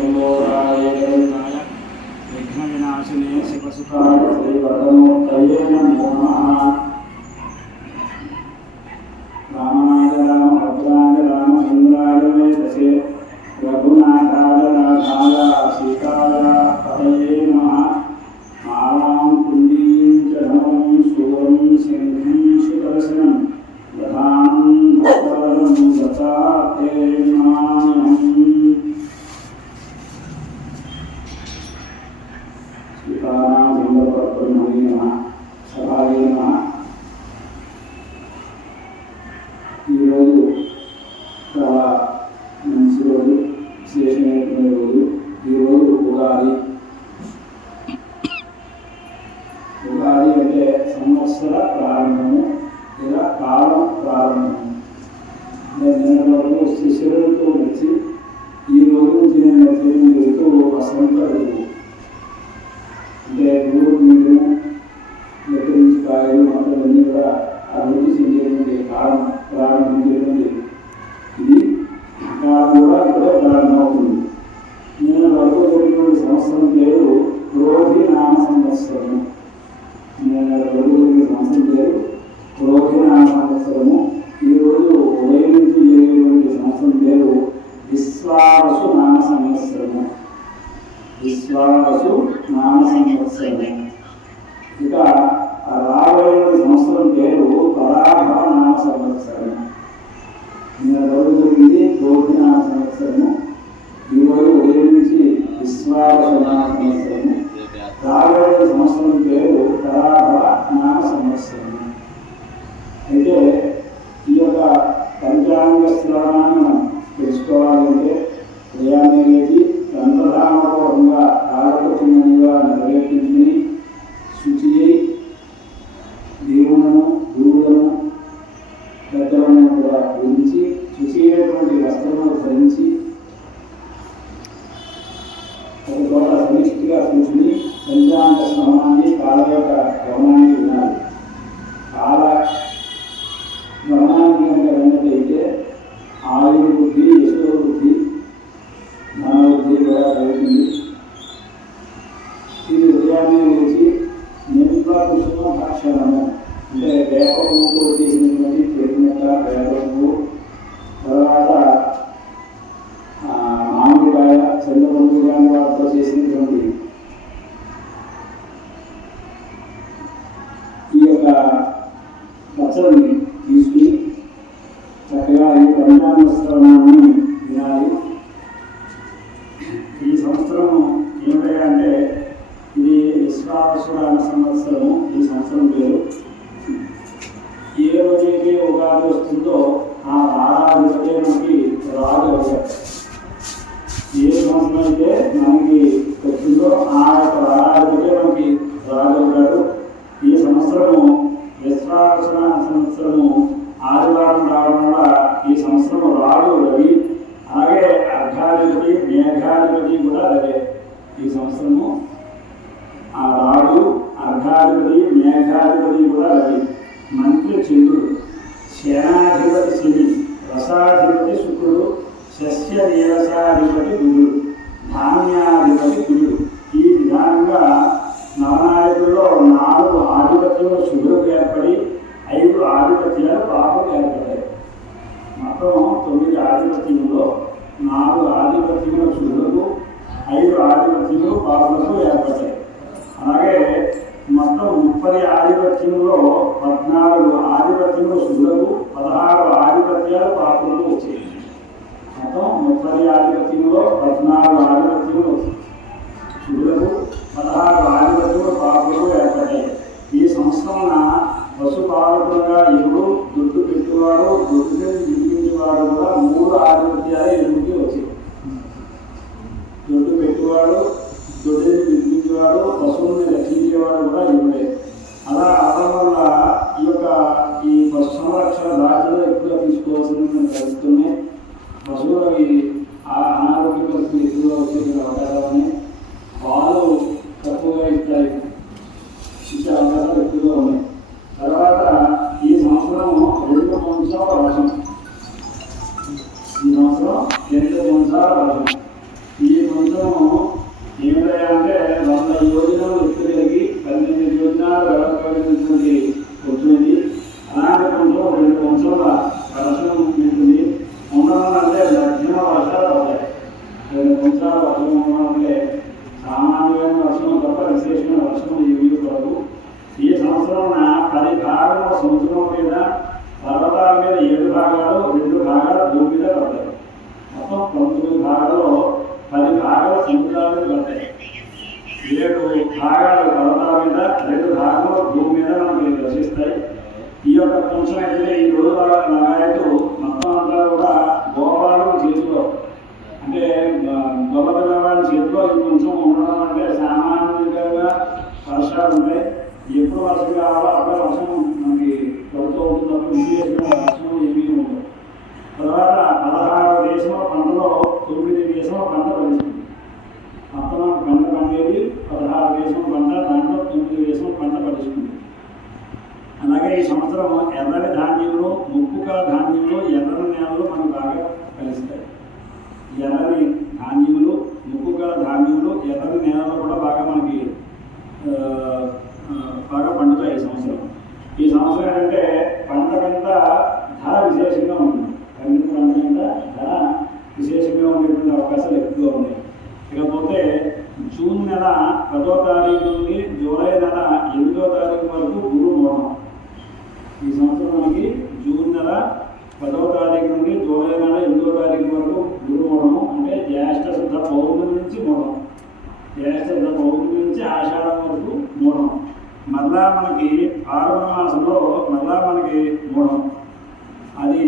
त्रयम्बोरायणाय विघ्नविनाशिने शिवसुताय श्रीवदमूर्तये नमः रामाय रामभद्राय रामचन्द्राय मे दशे श्रीकाणां सन्दर्भत्वं मनीयः सकालीनः ఏడు భాగాలు పర్వతాల మీద రెండు భాగాలు భూమి మీద మనకి దర్శిస్తాయి ఈ యొక్క కొంచెం అయితే ఈ రోజు లగాయతు మొత్తం అంతా కూడా గోపాలం చేతిలో అంటే గొప్ప పిల్లవాడి చేతిలో ఈ కొంచెం ఉండడం అంటే సామాన్యంగా వర్షాలు ఉంటాయి. ఎప్పుడు వర్షం కావాలో అక్కడ వర్షం మనకి పడుతూ ఉంటుంది. వర్షం ఏమీ ఉండదు. తర్వాత పదహారు దేశంలో పంటలో తొమ్మిది దేశంలో పంట పండుతుంది మొత్తం పంట పండేది పదహారు వేసిన పంట దాంట్లో తొమ్మిది వేసిన పంట పండిస్తుంది. అలాగే ఈ సంవత్సరం ఎర్రని ధాన్యంలో ముక్కుక ధాన్యంలో ఎర్రని నేలలు మనకు బాగా కలుస్తాయి. ఎర్రని ధాన్యములు ముప్పుక ధాన్యములు ఎర్రని నేలలు కూడా బాగా మనకి ఆ, ఆ, బాగా పండుతాయి ఈ సంవత్సరం ఈ సంవత్సరం ఏంటంటే పంట కంట ధర విశేషంగా ఉంటుంది పండిన పంట కంట ధర విశేషంగా ఉండేటువంటి అవకాశాలు ఎక్కువగా ఉన్నాయి ఇకపోతే జూన్ నెల పదో తారీఖు నుండి జూలై నెల ఎనిమిదో తారీఖు వరకు గురు మోహం ఈ సంవత్సరం మనకి జూన్ నెల పదవ తారీఖు నుండి జూలై నెల ఎనిమిదో తారీఖు వరకు గురు అంటే జ్యేష్ఠ శుద్ధ పౌర్ణమి నుంచి మూఢం జ్యేష్ఠ శుద్ధ పౌర్ణమి నుంచి ఆషాఢం వరకు మూఢం మళ్ళా మనకి ఆరవ మాసంలో మళ్ళా మనకి మూఢం అది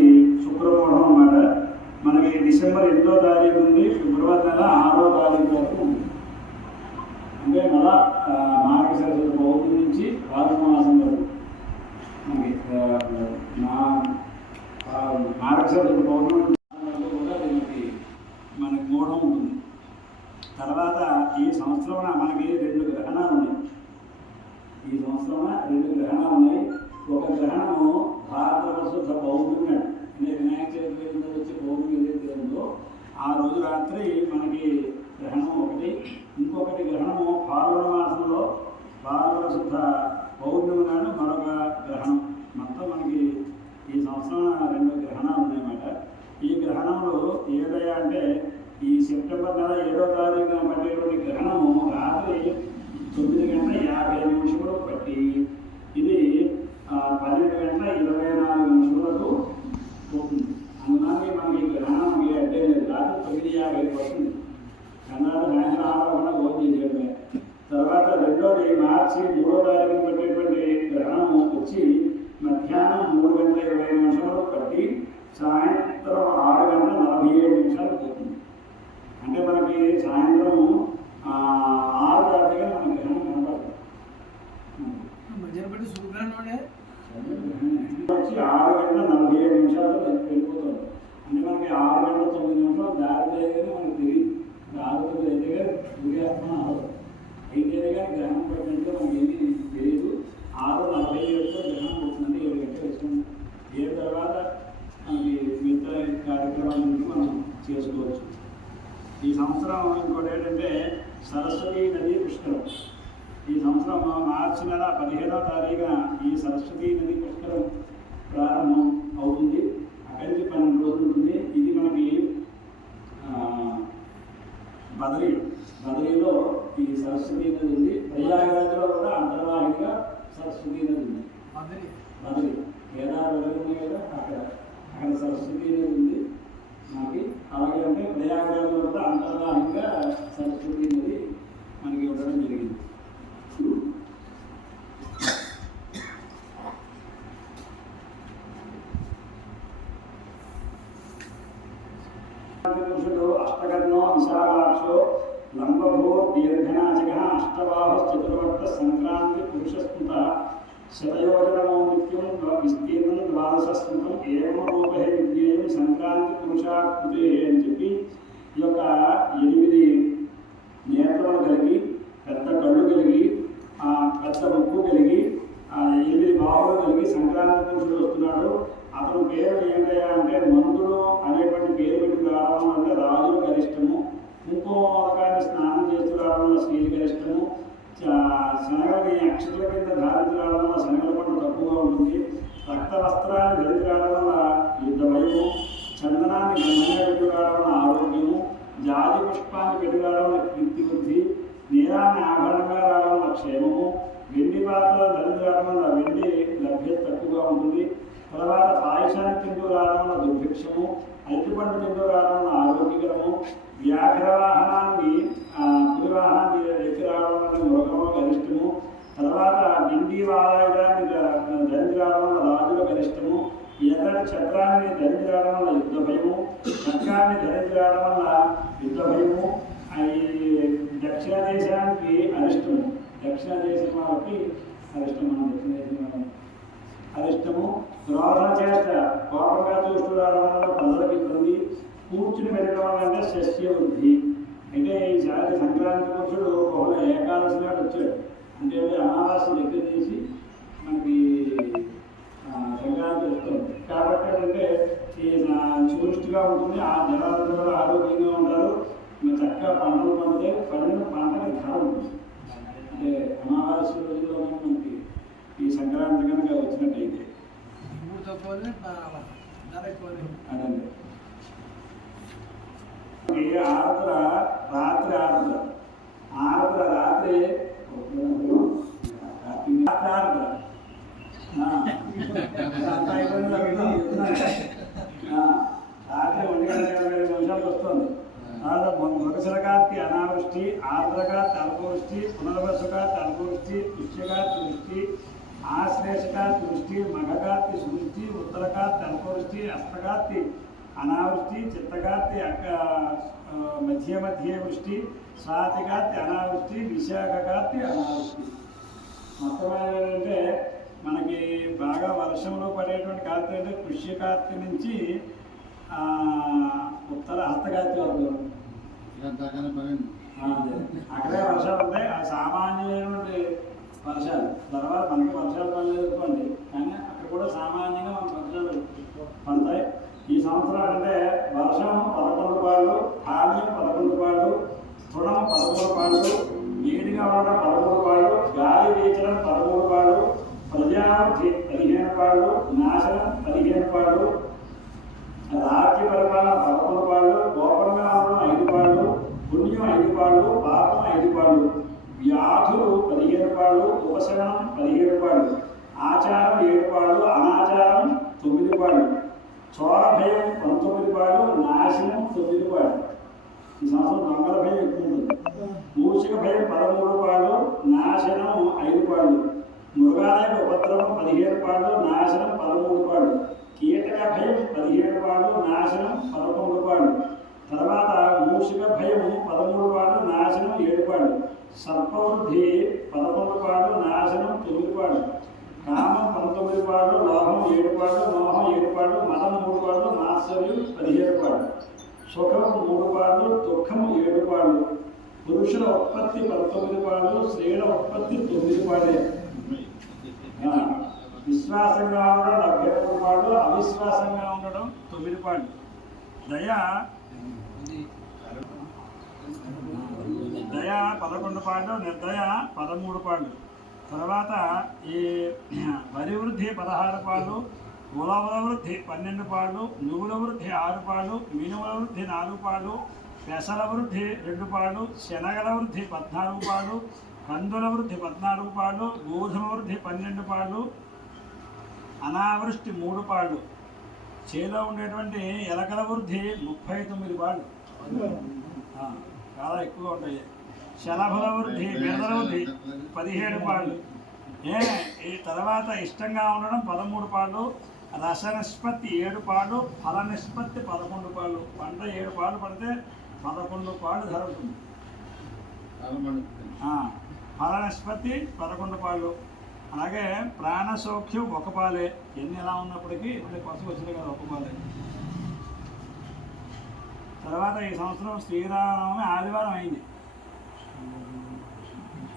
శుక్రమూఢం అన్నమాట. మనకి డిసెంబర్ ఎనిమిదో తారీఖు నుండి ఫిబ్రవరి నెల ఆరో తారీఖు వరకు ఉంది. అంటే మళ్ళా ఆ, మార్గశిర పౌర్ణమి నుంచి ఆరు మాసం వరకు. మనకి నా ఆరక్షణ మార్గశిర కూడా దీనికి మనకి మూఢం ఉంటుంది. తర్వాత ఈ సంవత్సరం మనకి రెండు గ్రహణాలు ఉన్నాయి. ఈ సంవత్సరం రెండు గ్రహణాలు ఉన్నాయి. ఒక గ్రహణము భాద్రపద శుద్ధ పౌర్ణమి అంటే వినాయక చవితి వచ్చే పౌర్ణమి ఏదైతే ఉందో ఆ రోజు రాత్రి మనకి గ్రహణం ఒకటి. ఇంకొకటి గ్రహణము పాల్గొన మాసంలో పాల్గొన శుద్ధ పౌర్ణమి నాడు మరొక గ్రహణం. మొత్తం మనకి ఈ సంవత్సరం రెండు గ్రహణాలు ఉన్నాయన్నమాట ఈ గ్రహణంలో ఏదయ్యా అంటే ఈ సెప్టెంబర్ నెల ఏడో తారీఖున పట్టేటువంటి గ్రహణము రాత్రి తొమ్మిది గంటల యాభై నిమిషములు పట్టి ఇది ఆ, పన్నెండు గంటల ఇరవై నాలుగు నిమిషములకు పోతుంది అందుకని మనకి ఈ గ్రహణం ఏ అడ్డే లేదు రాత్రి తొమ్మిది యాభై వస్తుంది కన్నాడు సాయంత్రం ఆరవకుండా భోజనం చేసేయడమే తర్వాత రెండోది మార్చి మూడో తారీఖున పట్టేటువంటి గ్రహణం వచ్చి మధ్యాహ్నం మూడు గంటల ఇరవై నిమిషాలు పట్టి సాయంత్రం ఆరు గంటల నలభై ఏడు నిమిషాలు పోతుంది అంటే మనకి సాయంత్రం ఆ, ఆరు దాటిగా మనకి గ్రహణం కనపడుతుంది మధ్యలో పెట్టి వచ్చి ఆరు గంటల నలభై ఐదు నిమిషాలు వెళ్ళిపోతుంది అంటే మనకి ఆరు గంటల తొమ్మిది నిమిషాలు దారి లేదని మనకు తెలియదు. ఆరు తొమ్మిది అయితే సూర్యాస్తమం అవ్వదు. అయితే కానీ గ్రహణం పడినట్టు మనకి ఏమీ తెలియదు. ఆరు నలభై ఏడుతో గ్రహణం పోతుందంటే ఏడు గంటలు వచ్చింది ఏడు తర్వాత మనకి మిగతా కార్యక్రమాలన్నీ మనం చేసుకోవచ్చు. ఈ సంవత్సరం ఇంకోటి ఏంటంటే సరస్వతి నది పుష్కరం. ఈ సంవత్సరం మార్చి నెల పదిహేనో తారీఖున ఈ సరస్వతి నది పుష్కరం ప్రారంభం అవుతుంది. అక్కడి నుంచి పన్నెండు రోజులు ఉంటుంది. ఇది మనకి బదరీ బదరీలో. ఈ సరస్వతి నది ఉంది. ప్రయాగరాజులో కూడా అంతర్వాహిగా సరస్వతి నది ఉంది మధురి బదరి కేదార్ బదరి ఉంది కదా అక్కడ అక్కడ సరస్వతి నది ఉంది మనకి అలాగే అంటే ప్రయాగరాజులో కూడా అంతర్వాహిగా సరస్వతి నది మనకి ఉండడం జరిగింది పురుషుడు అష్టకర్ణో విశాలాక్షో లంబభో దీర్ఘనాశక అష్టబాహశ్చతుర్వర్త సంక్రాంతి పురుషస్మృత శతయోజనమో నిత్యం విస్తీర్ణం ద్వాదశస్మృతం ఏమ విజ్ఞేయం సంక్రాంతి పురుషాకృతే అని చెప్పి ఈ యొక్క అక్షతల కింద ధారించడం వల్ల శనగల తక్కువగా ఉంటుంది. రక్త వస్త్రాన్ని ధరించడం వల్ల యుద్ధ భయము చందనాన్ని ఘనంగా పెట్టుకోవడం వల్ల ఆరోగ్యము జాతి పుష్పాన్ని పెట్టుకోవడం వల్ల కీర్తి బుద్ధి నీరాన్ని ఆభరణంగా రావడం వల్ల క్షేమము వెండి పాత్రలు రావడం వల్ల వెండి లభ్యత తక్కువగా ఉంటుంది. తర్వాత పాయసాన్ని తింటూ రావడం వల్ల దుర్భిక్షము అరటిపండు తింటూ రావడం వల్ల ఆరోగ్యకరము వ్యాఘ్ర వాహనాన్ని ఆ, వాహనాన్ని ఎక్కి రావడం వల్ల మృగము డిండి వాయుధాన్ని రావడం వల్ల రాజుల గరిష్టము ఎర్రటి చక్రాన్ని ధరించి రావడం వల్ల యుద్ధ భయము చక్రాన్ని ధరించి రావడం వల్ల యుద్ధ భయము. ఈ దక్షిణ దేశానికి అరిష్టము. దక్షిణ దేశం వాళ్ళకి అరిష్టం దక్షిణ దేశం వాళ్ళకి అరిష్టము. ద్రోహణ చేష్ట కోపంగా చూస్తూ రావడం వల్ల ప్రజలకు ఇబ్బంది కూర్చుని పెరగడం అంటే శస్య వృద్ధి అంటే ఈ సంక్రాంతి పురుషుడు బహుళ ఏకాదశి నాడు వచ్చాడు. అంటే అమావాస్య దగ్గర చేసి మనకి సంక్రాంతి వస్తుంది. కాబట్టి ఏంటంటే ఈ చూరుష్టిగా ఉంటుంది ఆ జనాలు కూడా ఆరోగ్యంగా ఉంటారు. ఇంకా చక్కగా పంటలు పండితే పండిన పంటకి ధర ఉంటుంది. అంటే అమావాస్య రోజుల్లో మనకి ఈ సంక్రాంతి కనుక వచ్చినట్టయితే. అదండి. ఆర్ద్ర రాత్రి ఆర్ద్ర. ఆర్ద్ర రాత్రి రాత్రి ఆ, ఒంటి గంట ఇరవై ఐదు నిమిషాలకు వస్తుంది తర్వాత అనావృష్టి ఆర్ద్రగా తలపవృష్టి పునర్వసుగా తలపవృష్టి పుష్యకార్తి తృష్టి ఆశ్లేషగా వృష్టి మఘకార్తి సృష్టి ఉత్తరగా తలపవృష్టి అష్టకార్తి అనావృష్టి చిత్తగాతి అక్క మధ్య మధ్య వృష్టి స్వాతికార్తి అనావృష్టి విశాఖకార్తి అనావృష్టి మొత్తం ఏంటంటే మనకి బాగా వర్షంలో పడేటువంటి కార్తీ అంటే పుష్యకార్తి నుంచి ఆ, ఉత్తర హస్తకార్తి వరకు. అక్కడే వర్షాలు ఉంటాయి. ఆ సామాన్యమైనటువంటి వర్షాలు. తర్వాత మనకి వర్షాలు పడలేదు అనుకోండి కానీ అక్కడ కూడా సామాన్యంగా మనకి వర్షాలు పడతాయి. ఈ సంవత్సరం అంటే వర్షం పదకొండు పాళ్ళు ధాన్యం పదకొండు పాళ్ళు తృణం పదమూడు పాళ్ళు వేడిగా ఉండడం పదమూడు పాళ్ళు గాలి వీచడం పదమూడు పాళ్ళు ప్రజా పదిహేను పాళ్ళు నాశనం పదిహేను పాళ్ళు రాజ్య పరిపాలన పదకొండు పాళ్ళు గోపంగా ఉండడం ఐదు పాళ్ళు పుణ్యం ఐదు పాళ్ళు పాపం ఐదు పాళ్ళు వ్యాధులు పదిహేను పాళ్ళు ఉపశమనం పదిహేడు పాళ్ళు ఆచారం ఏడు పాళ్ళు అనాచారం తొమ్మిది పాళ్ళు చోర భయం పంతొమ్మిది పాళ్ళు నాశనం తొమ్మిది పాళ్ళు ఈ దొంగల భయం ఎక్కువ ఉంటుంది మూషిక భయం పదమూడు పాళ్ళు నాశనం ఐదు పాళ్ళు మృగాలయ ఉపద్రవం పదిహేడు పాళ్ళు నాశనం పదమూడు పాళ్ళు కీటక భయం పదిహేడు పాళ్ళు నాశనం పదకొండు పాళ్ళు తర్వాత మూషిక భయం పదమూడు పాళ్ళు నాశనం ఏడు పాళ్ళు సర్పవృద్ధి పదకొండు పాళ్ళు నాశనం తొమ్మిది పాళ్ళు కామం పంతొమ్మిది పాళ్ళు లోహం ఏడు పాళ్ళు మోహం ఏడు పాళ్ళు మతం మూడు పాళ్ళు మాత్సర్యం పదిహేడు పాళ్ళు. సుఖం మూడు పాళ్ళు దుఃఖం ఏడు పాళ్ళు. పురుషుల ఉత్పత్తి పంతొమ్మిది పాళ్ళు స్త్రీల ఉత్పత్తి తొమ్మిది పాళ్ళే. ఆ, విశ్వాసంగా ఉండడం డెబ్బై మూడు పాళ్ళు అవిశ్వాసంగా ఉండడం తొమ్మిది పాళ్ళు. దయ. దయ పదకొండు పాళ్ళు నిర్దయ పదమూడు పాళ్ళు. తర్వాత ఈ వరి వృద్ధి పదహారు పాళ్ళు ఉలవల వృద్ధి పన్నెండు పాళ్ళు నువ్వుల వృద్ధి ఆరు పాళ్ళు మినుముల వృద్ధి నాలుగు పాళ్ళు పెసల వృద్ధి రెండు పాళ్ళు శనగల వృద్ధి పద్నాలుగు పాళ్ళు కందుల వృద్ధి పద్నాలుగు పాళ్ళు గోధుమ వృద్ధి పన్నెండు పాళ్ళు అనావృష్టి మూడు పాళ్ళు చేలో ఉండేటువంటి ఎలకల వృద్ధి ముప్పై తొమ్మిది పాళ్ళు చాలా ఎక్కువగా ఉంటాయి. శలభల వృద్ధి మెదల వృద్ధి పదిహేడు పాళ్ళు ఏ ఈ తర్వాత ఇష్టంగా ఉండడం పదమూడు పాళ్ళు రస నిష్పత్తి ఏడు పాళ్ళు ఫల నిష్పత్తి పదకొండు పాళ్ళు పంట ఏడు పాలు పడితే పదకొండు పాళ్ళు ధర ఉంటుంది ఫల నిష్పత్తి పదకొండు పాళ్ళు అలాగే ప్రాణ సౌఖ్యం ఒక పాలే. ఎన్ని ఎలా ఉన్నప్పటికీ ఇప్పుడు కొత్త వచ్చింది కదా ఒక పాలే. తర్వాత ఈ సంవత్సరం శ్రీరామనవమి ఆదివారం అయింది.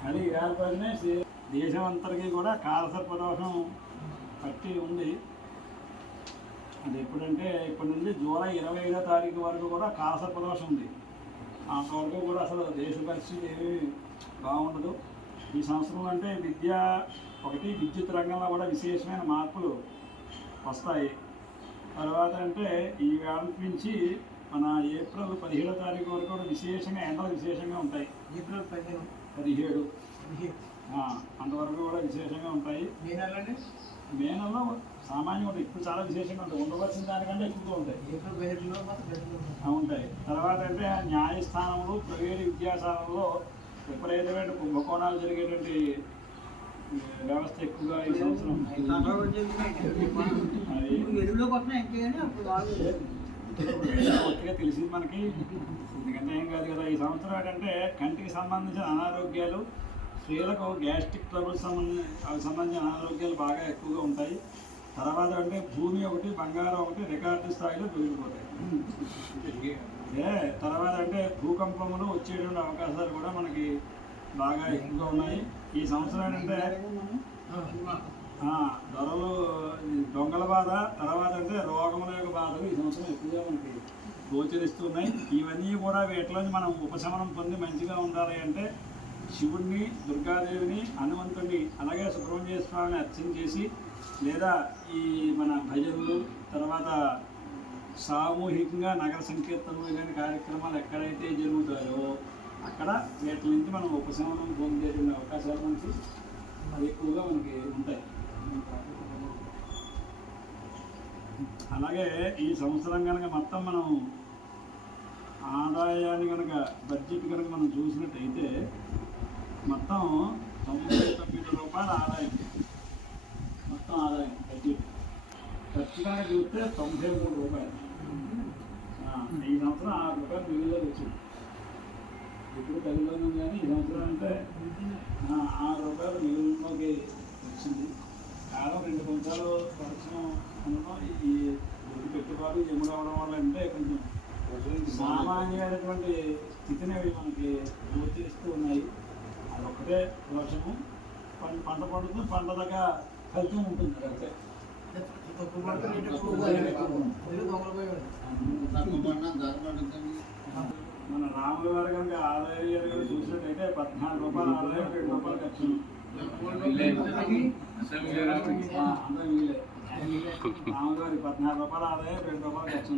అది ఏర్పడిన శ్రీ దేశం అంతటికీ కూడా కాలసర్పదోషం పట్టి ఉంది. అది ఎప్పుడంటే ఇప్పటి నుండి జూలై ఇరవై ఐదో తారీఖు వరకు కూడా కాలసర్పదోషం ఉంది. అంతవరకు కూడా అసలు దేశ పరిస్థితి ఏమీ బాగుండదు. ఈ సంవత్సరం అంటే విద్య ఒకటి విద్యుత్ రంగంలో కూడా విశేషమైన మార్పులు వస్తాయి. తర్వాత అంటే ఈ వేళ నుంచి మన ఏప్రిల్ పదిహేడో తారీఖు వరకు కూడా విశేషంగా ఎండలు విశేషంగా ఉంటాయి. ఏప్రిల్ పదిహేను. పదిహేడు. అంతవరకు కూడా విశేషంగా ఉంటాయి. మే నెలలోనే మే నెలలో సామాన్యంగా ఉంటాయి. ఇప్పుడు చాలా విశేషంగా ఉంటాయి. ఉండవలసిన దానికంటే ఎక్కువగా ఉంటాయి. ఉంటాయి. తర్వాత అంటే న్యాయస్థానంలో ప్రైవేట్ విద్యాశాలలో విపరీతమైన కుంభకోణాలు జరిగేటువంటి వ్యవస్థ ఎక్కువగా ఈ సంవత్సరం. కొత్తగా తెలిసింది మనకి. ఎందుకంటే ఏం కాదు కదా ఈ సంవత్సరం ఏంటంటే కంటికి సంబంధించిన అనారోగ్యాలు స్త్రీలకు గ్యాస్ట్రిక్ అవి సంబంధించిన అనారోగ్యాలు బాగా ఎక్కువగా ఉంటాయి. తర్వాత అంటే భూమి ఒకటి బంగారం ఒకటి రికార్డు స్థాయిలో పెరిగిపోతాయి తర్వాత అంటే భూకంపములు వచ్చేటువంటి అవకాశాలు కూడా మనకి బాగా ఎక్కువగా ఉన్నాయి. ఈ సంవత్సరం ధరలు ఈ దొంగల బాధ తర్వాత అంటే రోగముల యొక్క బాధలు ఈ సంవత్సరం ఎక్కువగా మనకి గోచరిస్తున్నాయి. ఇవన్నీ కూడా వీటిలోంచి మనం ఉపశమనం పొంది మంచిగా ఉండాలి అంటే శివుడిని దుర్గాదేవిని హనుమంతుడిని అలాగే సుబ్రహ్మణ్య స్వామిని అర్చన చేసి లేదా ఈ మన భజనలు తర్వాత సామూహికంగా నగర సంకీర్తనలు కానీ కార్యక్రమాలు ఎక్కడైతే జరుగుతాయో అక్కడ వీటి నుంచి మనం ఉపశమనం పొందే అవకాశాలు మనకి అది ఎక్కువగా మనకి ఉంటాయి. అలాగే ఈ సంవత్సరం కనుక మొత్తం మనం ఆదాయాన్ని కనుక బడ్జెట్ కనుక మనం చూసినట్టయితే మొత్తం తొంభై తొమ్మిది రూపాయల ఆదాయం. మొత్తం ఆదాయం బడ్జెట్ కనుక చూస్తే తొంభై మూడు రూపాయలు. ఈ సంవత్సరం ఆరు రూపాయలు మిగిలిలో వచ్చింది. ఇప్పుడు ఉంది కానీ ఈ సంవత్సరం అంటే ఆరు రూపాయలు మిగిలిలోకి వచ్చింది. కాలం రెండు కొంచాలు వర్షం ఉండడం ఈ పెట్టుబడి ఎముడవడం వల్ల అంటే కొంచెం సామాన్యమైనటువంటి స్థితిని అవి మనకి గోచరిస్తూ ఉన్నాయి. అదొక్కటే దోషము. పంట పంట పండుతుంది పంట దగ్గర ఫలితం ఉంటుంది. అంతే. పడుతుంది మన రాముల వారి కనుక ఆదాయం చూసినట్టయితే పద్నాలుగు రూపాయలు ఆదాయం రెండు రూపాయలు ఖర్చు. రాముల వారి పద్నాలుగు రూపాయలు ఆదాయం రెండు రూపాయలు ఖర్చు.